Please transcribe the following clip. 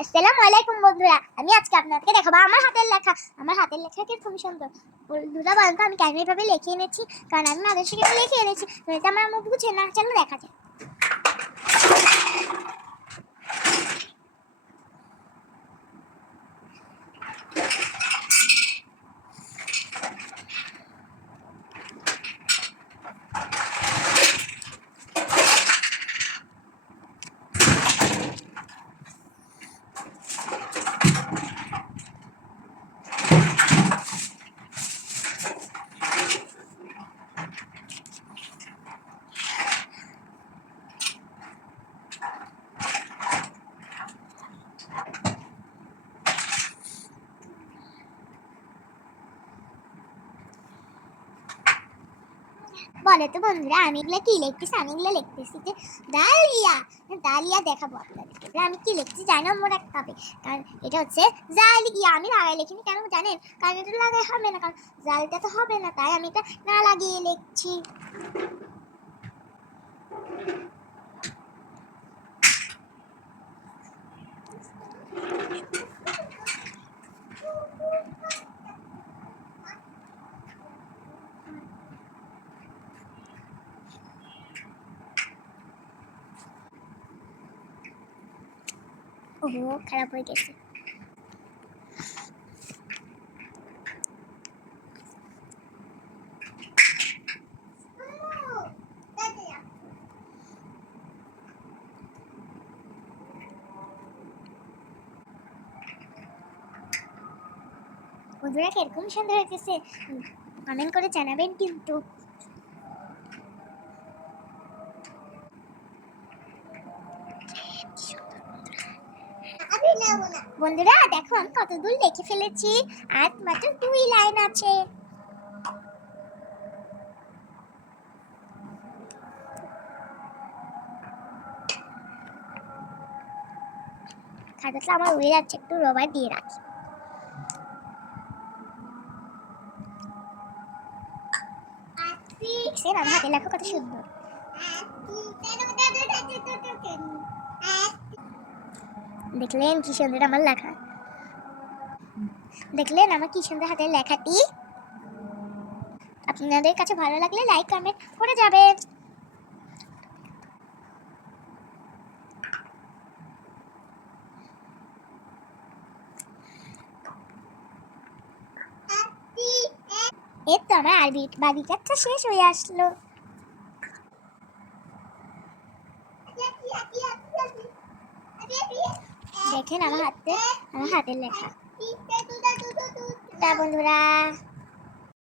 আসসালামু আলাইকুম বন্ধুরা। আমি আজকে আপনাদেরকে দেখাবো আমার হাতের লেখা। আমার হাতের লেখা কীরকম সুন্দর। বন্ধুরা বলেন তো আমি কেন এভাবে লিখে এনেছি? কারণ আমি মাদের লিখে এনেছি। নয়তো আমার মুখ বুঝে না চলো দেখা যায় বলে তো বন্ধুরা, আমি এগুলো কি লিখতেছি? আমি এগুলো লিখতেছি যে ডালিয়া। ডালিয়া দেখাবো আপনাদেরকে। এবার আমি কি লিখছি জানি মনে রাখতে হবে। কারণ এটা হচ্ছে জালিয়া আমি লাগাই লিখিনি কেন জানেন? কারণ এটা লাগাই হবে না, কারণ জালটা তো হবে না, তাই আমি এটা না লাগিয়ে লিখছি। ওহো খারাপ হয়ে গেছে। বন্ধুরা কীরকম সুন্দর হয়েছে কমেন্ট করে জানাবেন কিন্তু। বন্ধুরা, দেখো আমি কত দূর লিখে ফেলেছি। আর মাত্র দুই লাইন আছে। খাতাটা আমার উড়ে যাচ্ছে, একটু রবার দিয়ে রাখি। দেখছেন আমার হাতে লেখা কত সুন্দর। দেখলেন কি সুন্দর আমার লেখা। দেখলেন আমার কি সুন্দর হাতের লেখাটি? আপনাদের কাছে ভালো লাগলে লাইক কমেন্ট করে যাবেন। এই তো আমার আরবি বাগিচাটা শেষ হয়ে আসলো। দেখেন আমার হাতে আমার হাতের লেখা। বন্ধুরা